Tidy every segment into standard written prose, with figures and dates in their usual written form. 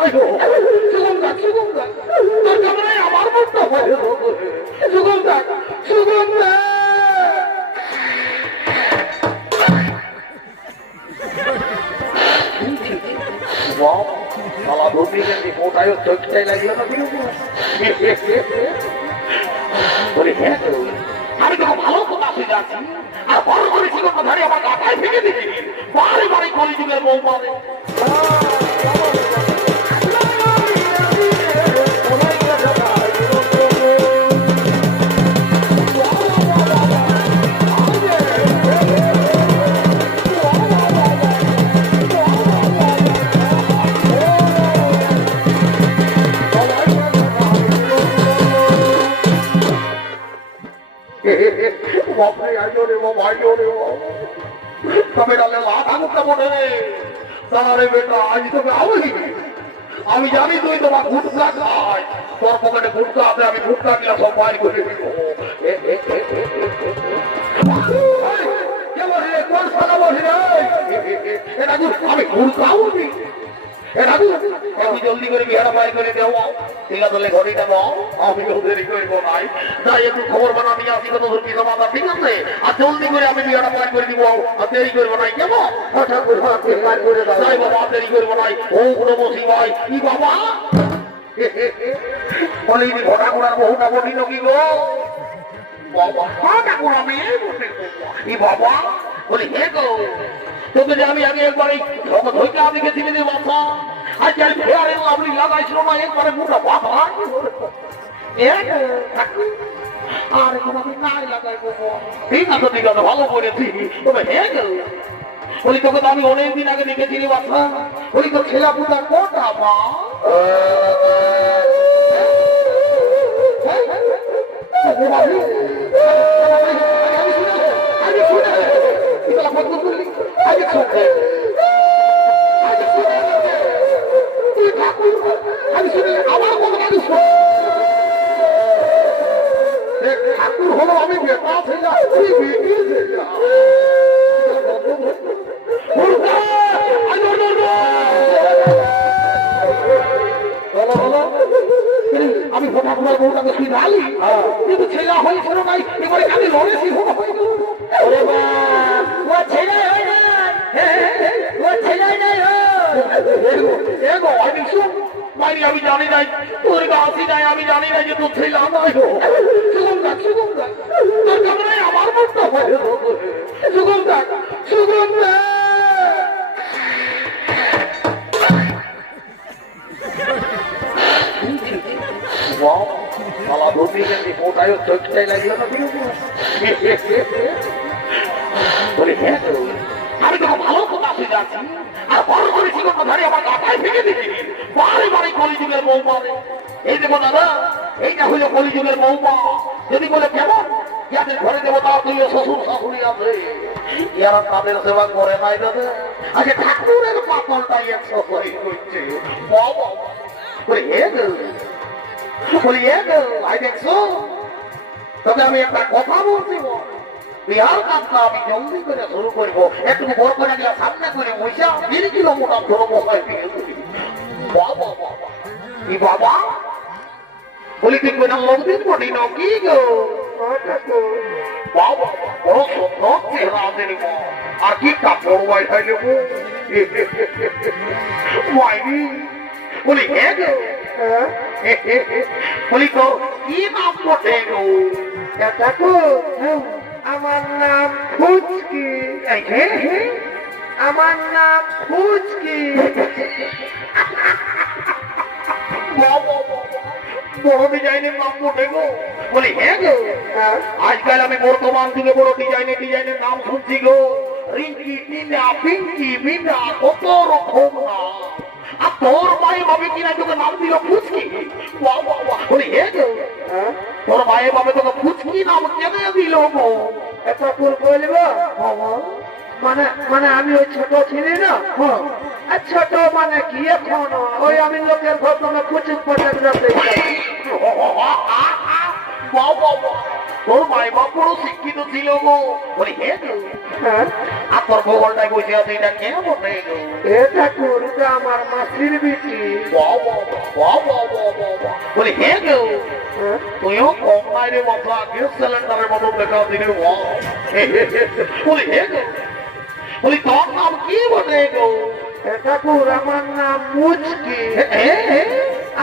নাই গো সুগন্ধা সুগন্ধা তোর কামড়ে আমার মনটা ভরে সুগন্ধা সুগন্ধা শালা ধর্মী গেছি ওটাই চোখটাই লাগলো না বলি হ্যাঁ আমি তোকে ভালো কথা শিখাচ্ছি আর বড় করে শিখতে ধরে আমার কাটায় ভেঙে দিবি বারে বারে কলি যুগের বউ মানে আমি জানি তুই তোমার গুটকা খাই তোর পকেটে গুটকা আছে আমি গুটকা কিনা সব বাইর করে দিব আমি গুটকা বলি জলদি করে বিহারা বাইর করে দেবো ঠিক আছে ঘড়ি দেবো আমি দেরি করবো নাই তাই একটু খবর বানা নিয়ে আসি কত ধর কিছু মাথা ঠিক আছে আর জলদি করে আমি বিহারা বাইর করে দিব আর দেরি করবো নাই কেমন তাই বাবা দেরি করবো নাই ও কোনো বসি ভাই কি বাবা বলে ঘটা ঘোড়ার বহুটা বলি নাকি গো বাবা ঘটা ঘোড়া মেয়ে বসে বাবা বলি হে গো তোকে যে আমি আগে একবার ধৈর্য আমি গেছি দিদি বাবা আজকে আমি ফেয়ারে লাভলি লাগাইছিল না একবারে মোটা বাবা আর তোমাকে নাই লাগাইবো ঠিক আছে ঠিক আছে ভালো করেছি তবে হে গেল বলি তোকে তো আমি অনেকদিন আগে দেখেছি রে বাবা বলি তো খেলা পুজা কোটা মা আমার ঠাকুর হলো আমি বেটা আমি ফোটা ফোটার বউটাকে শুই ঢালি কিন্তু ছেলে হয়েছিল নাই এবারে কাজে লড়েছি আমি জানি নাই তোর গাছি নাই আমি জানি নাই যে তোর ছেলে নাই সুগন্ধা সুগন্ধা তোর কামড়ে আমার মনটা ভরে সুগন্ধা সুগন্ধা শালা ধর্মী গেছি ওটাই চোখটাই লাগলো না বলি হ্যাঁ আমি তোকে ভালো কথা শিখাচ্ছি আর বড় করে শিখতে ধরে আমার কাটায় ভেঙে দিবি বারে বারে কলি যুগের বউ মানে এই দেখো দাদা এইটা হইলো কলি যুগের বউ মা যদি বলে কেমন যাদের ঘরে দেবো তার তুই শ্বশুর শাশুড়ি আছে এরা তাদের সেবা করে নাই দাদা আগে ঠাকুরের পাতলটাই একশো করে করছে বলি হে বলি হে ভাই দেখছো তবে আমি একটা কথা বলছি বিহার কাজটা আমি জলদি করে শুরু করবো একটু বড় করে গিয়ে সামনে করে বসে 3 কিলো মোটা ধরো মশাই বাবা বাবা কি বাবা বলি তুই কোন লোকদিন বলি না কি গো বাবা বড় সুন্দর চেহারা আছে আর কি কাপড় বাইঠাই দেবো বলি হে গো বলি তো কি নাম বটে গো দেখো আমার নাম ফুচকি আমার নাম ফুচকি বড় ডিজাইনের নাম বটে গো বলি হ্যাঁ গো আজকাল আমি বর্তমান যুগে বড় ডিজাইনের নাম শুনছি গো রিঙ্কি টিনা পিঙ্কি বিনা কত রকম না আর তোর মায়ে ভাবে কিনা তোকে নাম দিল ফুচকি বলি হ্যাঁ গো তোর মায়ে ভাবে তোকে ফুচকি নাম কেন দিল গো এত করে বলবো মানে মানে আমি ওই ছোট ছিলি না ছোট মানে কি এখন ওই আমি লোকের ঘর তোমার ফুচুক পচা তোর মায়ে বাপ বড় শিক্ষিত ছিল গো বলি হ্যাঁ হ্যাঁ আর তোর ভূগোলটাই বসে আছে এটা কে বটে গো? এটা করুটা আমার মাসির বিটি। বলি হে গো হ্যাঁ তুইও কম নাই রে বাবা গ্যাস সিলিন্ডারের মতো দেখা দিলে বলি হে গো বলি তোর নাম কি বটে গো? ঠাকুর আমার নাম মুচকি।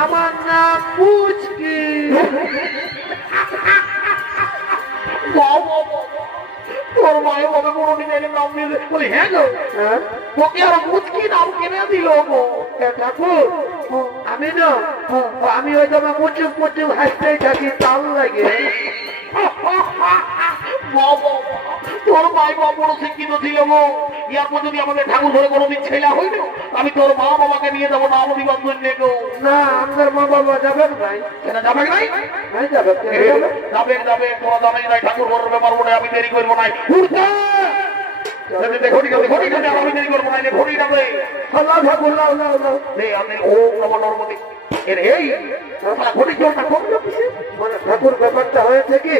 আমার নাম মুচকি। তোর মায়ের বাবা কোনো ডিজাইনের নাম দিয়ে বলি হ্যাঁ গো হ্যাঁ তোকে আর মুচকি নাম কিনে দিল গো? ঠাকুর আমি না আমি ওই তোমার মুচুক মুচুক হাসতেই থাকি তাল লাগে। তোর মাই বাবা বড় শিক্ষিত ছিল গো ইয়ার পর যদি আমাদের ঠাকুর ঘরে কোনোদিন ছেলে হইল আমি তোর মা বাবাকে নিয়ে যাবো নাম নিবন্ধন নিয়ে গো। না আপনার মা বাবা যাবেন নাই? কেন যাবে নাই? হ্যাঁ যাবে যাবে যাবে কোনো জানাই নাই ঠাকুর ঘরের ব্যাপার বলে আমি দেরি করবো নাই। উঠতে ঘড়ি যাবে ঘড়ি যাবে আর আমি দেরি করবো নাই ঘড়ি যাবে। আল্লাহ ঠাকুর লাও লাও লাও আমি ওম নমঃ নরমতি এর এই ঘড়ি জলটা কম মানে ঠাকুর ব্যাপারটা হয়েছে কি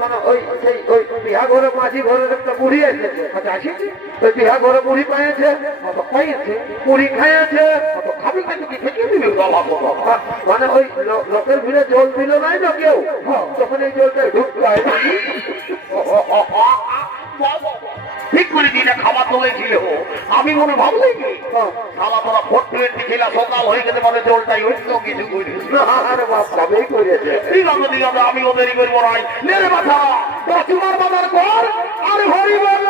মানে ওই সেই ওই বিহা ঘরে মাঝি ঘরের একটা বুড়ি এসেছে। আচ্ছা আসেছি ওই বিহা ঘরে বুড়ি পাইছে পাইছে বুড়ি খাইয়েছে খাবি খাই তোকে খেতে দিবে বাবা বাবা মানে ওই লোকের ভিড়ে জল দিল নাই না কেউ তখন এই জলটা ঢুকায়। ঠিক করে দিনে খাবার তোলেছিল আমি মনে ভাবলি কি খালা তোরা 420 খেলা সকাল হয়ে গেছে মানে জলটাই হইতো কিছু করিস আরে বাপ সবই করেছে। ঠিক আছে ঠিক আছে আমিও দেরি করবো নাই নে রে মাথা তোরা চুমার বাজার কর আর হরি বল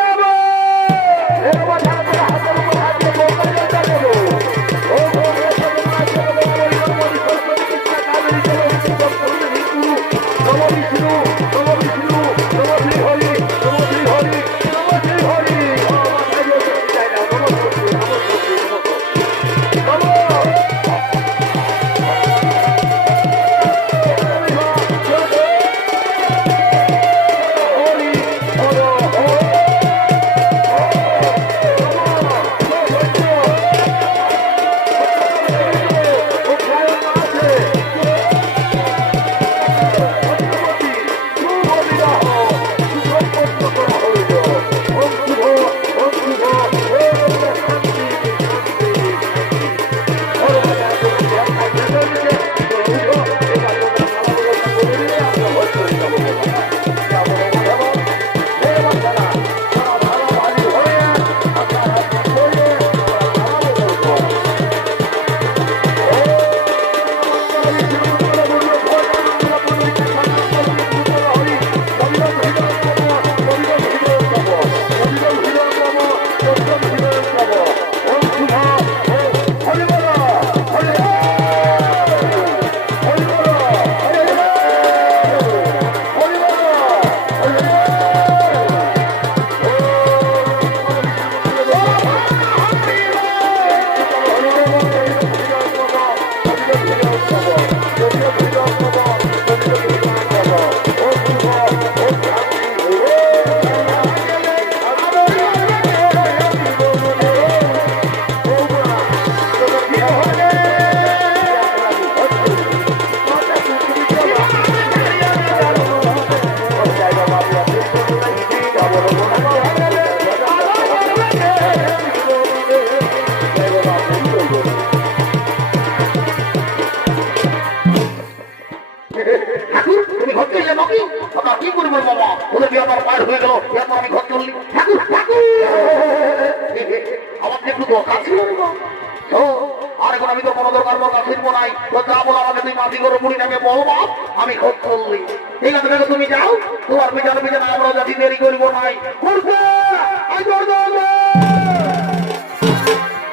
আমি খোঁজ করলি ঠিক আছে তুমি যাও তোমার পিছনে পিছনে আমরা যাচ্ছি দেরি করবো নাই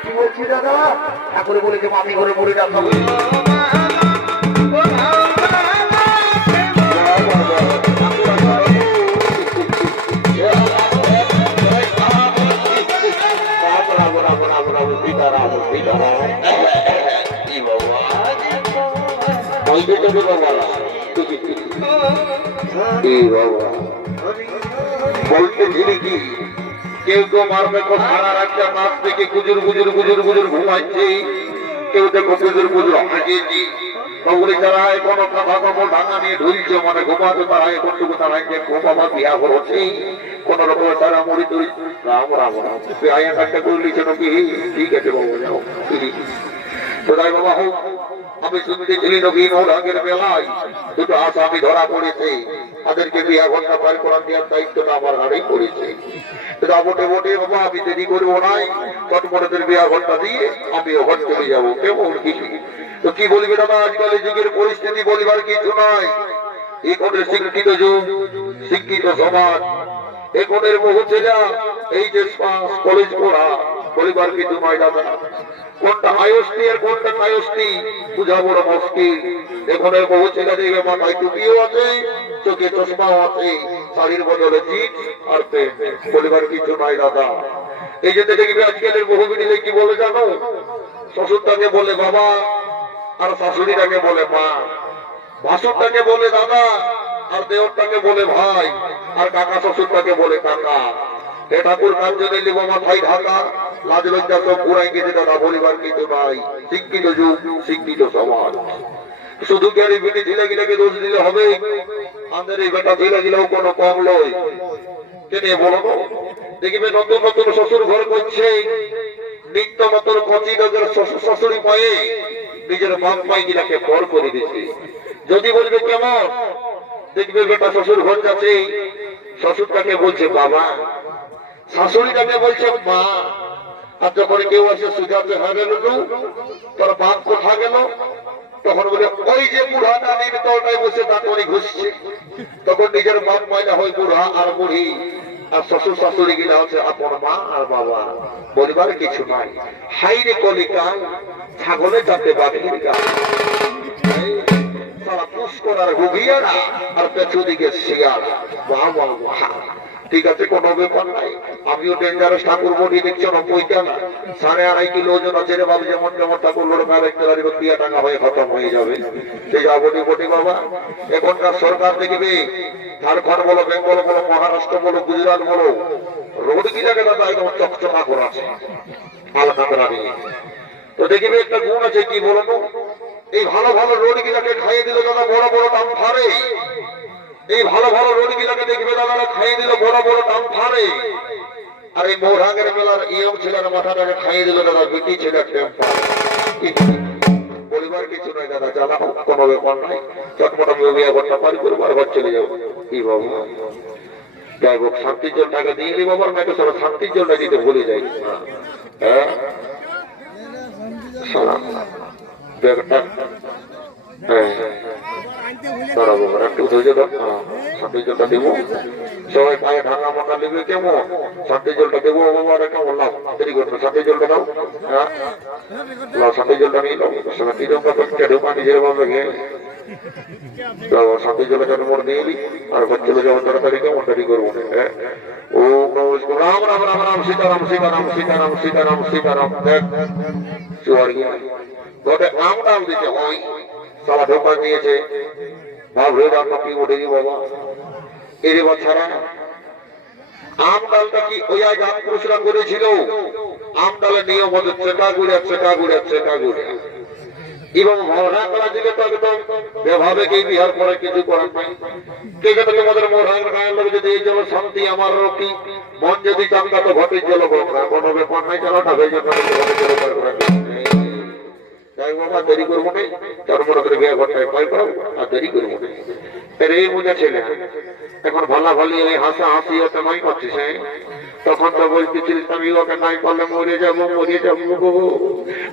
কি বলছি দাদা ঠাকুরে বলেছে মাটি ঘরে মুড়িটা সব বলতে ছিলি কি কেউ তো মারবে সারা রাতটা মাছ থেকে গুজুর গুজুর গুজুর গুজুর ঘুমাচ্ছে কেউ দেখো পুজোর পুজোর হাজিয়েছি তবুলি তারা কোনো কথা কমল ভাঙা নিয়ে ঢুলছে মানে ঘুমাতে তারা এখনটুকু তারা যে ঘুমাবা বিয়া করছে কোন রকম তারা মুড়ি তুই রাম রাম রাম আয়া কাটটা করলিছে নাকি ঠিক আছে বাবু যাও কোথায় বাবা হোক আমি শুনতেছিলি নবীন ওর আগের বেলায় দুটো আসামি ধরা পড়েছে তাদেরকে বিয়া ঘন্টা পার করার দেওয়ার দায়িত্বটা আমার ঘাড়েই পড়েছে বটে বটে বাবা আমি দেরি করবো নাই চটপটেদের বিয়া ঘন্টা দিয়ে আমি ঘর চলে যাবো কেমন কিছু তো কি বলবি দাদা আজকালের যুগের পরিস্থিতি বলিবার কিছু নয় এখনের শিক্ষিত যুগ শিক্ষিত সমাজ এখনের বহু ছেলে এই যে কলেজ পড়া বলিবার কিছু নয় দাদা কোনটা আয়স্তি আর কোনটা কায়স্তি বুঝা বড় মুশকিল এখনের বহু ছেলে দেখবে মাথায় টুপিও আছে চোখে চশমাও আছে শাড়ির বদলে জিন্স আর প্যান্ট বলিবার কিছু নয় দাদা এই যে দেখবে আজকালের বহু মিডিলে কি বলে জানো শ্বশুরটাকে বলে বাবা আর শাশুড়িটাকে বলে মা ভাসুরটাকে বলে দাদা আর দেওরটাকে বলে ভাই আর কাকা শ্বশুরটাকে বলে কাকা হে ঠাকুর কার্যে লিব মাথায় ঢাকা লাজ লজ্জা সব পুরাই গেছে দাদা বলিবার কিছু নাই শিক্ষিত যুগ শিক্ষিত সমাজ শুধু কি আর এই বেটি ছেলেগুলাকে দোষ দিলে হবে আমাদের এই বেটা ছেলেগুলাও কোনো কম লয় কেনে বলো দেখবে নতুন নতুন শ্বশুর ঘর করছে নিত্য নতুন কচি নজর শ্বশুরি পায়ে নিজের বাপ মাই গিলাকে পর করে দিচ্ছে যদি বলবে কেমন দেখবে বেটা শ্বশুর ঘর যাচ্ছে শ্বশুরটাকে বলছে বাবা শাশুড়িটাকে বলছে মা আর যখন কেউ আসে সুজাতে হারেল তোর বাপ কোথা গেল তখন বলে ওই যে বুড়াটা নিম তলটায় বসে তাড়াতাড়ি ঘুষছে তখন নিজের বাপ মাইনা হয় বুড়া আর বুড়ি আর শ্বশুর শাশুড়ি গিলা হচ্ছে আপন মা আর বাবা বলিবার কিছু নাই হাইরে কলিকা ছাগলে যাতে বাঘের গান সারা পুষ্কর আর হুগিয়ারা আর পেছু দিকে শিয়ারা বাহ বাহ বাহ ঠিক আছে কোনো ব্যাপার নাই আমিও ডেঞ্জারাস ঠাকুর বটি দেখছো না পইটা না 2.5 কিলো ওজন আছে রে বাবু যেমন যেমন ঠাকুর লোড় মেরে একটু টিয়া টাকা হয়ে খতম হয়ে যাবে সেই যা বটি বটি বাবা এখনকার সরকার দেখবে ঝাড়খণ্ড বলো বেঙ্গল বলো মহারাষ্ট্র বলো গুজরাট বলো রোড কি জায়গা দাদা একদম চকচকা করা আছে আলকাতরা নিয়ে তো দেখবে একটা গুণ আছে কি বলো এই ভালো ভালো রোড গুলাকে খাইয়ে দিল দাদা বড় বড় দাম ফারে এই ভালো ভালো রোড গুলাকে দেখবে দাদা খাইয়ে দিল বড় বড় দাম ফারে আর এই মৌরাগের মেলার ইয়ং ছেলের মাথাটাকে খাইয়ে দিল দাদা বিটি ছেলের টেম্পার পরিবার কিছু নয় দাদা জ্বালা কোনো ব্যাপার নাই চটমটা বিয়ে ঘরটা পারি করবো আর ঘর চলে যাবো কি বাবু যাই হোক শান্তির জল টাকা দিয়ে দিই বাবার মেয়েকে সব শান্তির জলটা দিতে ভুলে যাই হ্যাঁ সালাম ব্যাগটা হ্যাঁ দাঁড়াবো একটু ধৈর্য দাও শান্তির জলটা দেবো সবাই পায়ে ঢাকা মাথা নেবে কেমন শান্তির জলটা দেবো বাবার কেমন লাভ দেরি করবে শান্তির জলটা দাও হ্যাঁ শান্তির জলটা নিয়ে নাও শান্তির জলটা ঢোকা নিজের ভাবে শান্তির জলটা যেন মোড় দিয়ে দিই আর ঘর চলে যাওয়ার তাড়াতাড়ি কেমন দেরি করবো হ্যাঁ ও রাম রাম রাম রাম সীতারাম সীতারাম সীতারাম সীতারাম সীতারাম দেখ চুয়ার গিয়া তোকে আম নাম দিতে হয় সারা ঢোকা নিয়েছে ভাব হয়ে রান্না কি উঠে গিয়ে বাবা এর বাচ্চারা আম ডালটা কি ওই আজ আম পুরুষরা করেছিল আম ডালের নিয়ম হতো চেকা গুড়িয়া চেকা গুড়িয়া চেকা গুড়িয়া এবং মহড়া করা দিলে তো একদম এভাবে কি বিহার পরে কিছু করার নাই কে কেন তোমাদের মহড়ার গায়ের লোক যদি এই জল শান্তি আমার রকি মন যদি চাঙ্গা তো ঘটের জল গঙ্গা কোনো ব্যাপার নাই চলো না ভেজে যাই বাবা দেরি করবো না তার মনে করে বিয়ে ঘরটায় পাই পাবো আর দেরি করবো না এই বুঝা ছেলে এখন ভালা ভালি এই হাসা হাসি ওতে নাই করছিস তখন তো বলতেছিস আমি ওকে নাই করলে মরে যাবো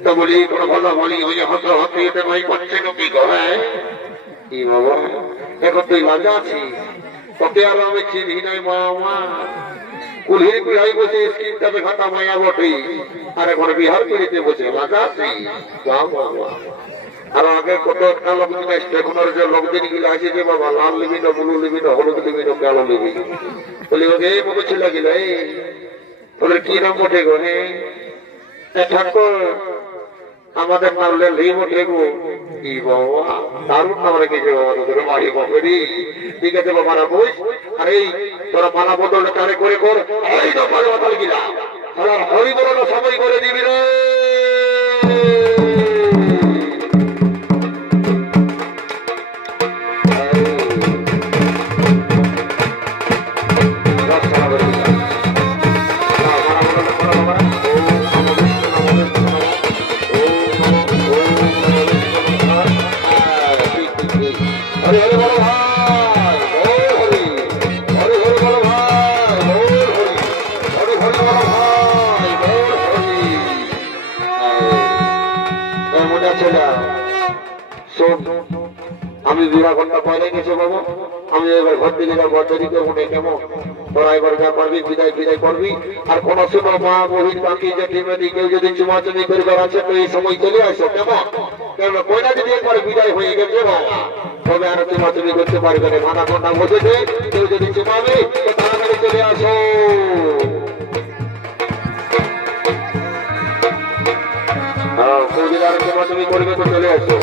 তো বলি কোনো ভালা ভালি ওই হাসা হাসি ওতে নাই করছে কি করে কি বাবা এখন তুই লাজা আছিস তোকে আর আমি চিনি নাই মা আমার কুলহির কুড়াই বসে স্কিনটাতে খাতা মায়া বটে আর এখন বিহার করিতে বসে লাজা আছি আর আগে কত একটা লোক স্টেশনের যে লোকদিন গুলো আছে যে বাবা লাল লিবি না ব্লু লিবি না হলুদ লিবি না কালো লিবি বলি ওকে এই মতো ছিল গেল তোদের কি নাম ওঠে গো ঠাকুর আমাদের নাম লেলি ওঠে গো কি বাবা দারুণ নাম রেখেছে বাবা তোদের মারি বাবরি ঠিক আছে বাবা না বুঝ আর এই তোরা মালা বদল কারে করে কর এই তো পারে বদল গিলা হরি বলো সবাই করে দিবি রে মনে আছে না শোন আমি বিবাহ ঘন্টা পয়লা গেছে বাবু আমি এবার ঘর থেকে যাবো দেরি করবো না কেমন তোরা এবার যা পারবি বিদায় বিদায় করবি আর কোন সময় মা বহির বাকি যে টিমেদি কেউ যদি চুমাচুমি করবার আছে তো এই সময় চলে আসো কেমন কেন কয়না যদি একবার বিদায় হয়ে গেছে বাবা তবে আর চুমাচুমি করতে পারবে না মাথা ঘন্টা বসেছে কেউ যদি চুমাবে তো তাড়াতাড়ি চলে আসো হ্যাঁ কেউ যদি আর চুমাচুমি করবে তো চলে আসো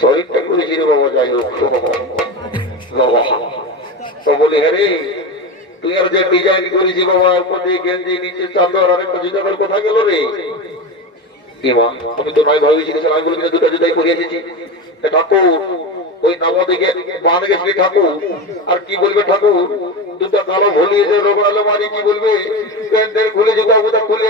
শরীরটা করেছি রে বাবা যাই হোক বাবা তো বলি হ্যাঁ রে তুই আর যে ডিজাইন করেছি বাবা উপর দিয়ে গেঞ্জি নিচে চাদর আর একটা জুতার কোথায় গেল রে মা আমি তো নাই ভাবিয়েছিলাম আমি বলি দুটা জুতাই করিয়ে এসেছি ঠাকুর ওই নামা দিকে বান গেছিলি ঠাকুর আর কি বলবে ঠাকুর দুটা কালো ভলিয়ে যে রোগ আলো মারি কি বলবে প্যান্টের খুলে জুতা খুলে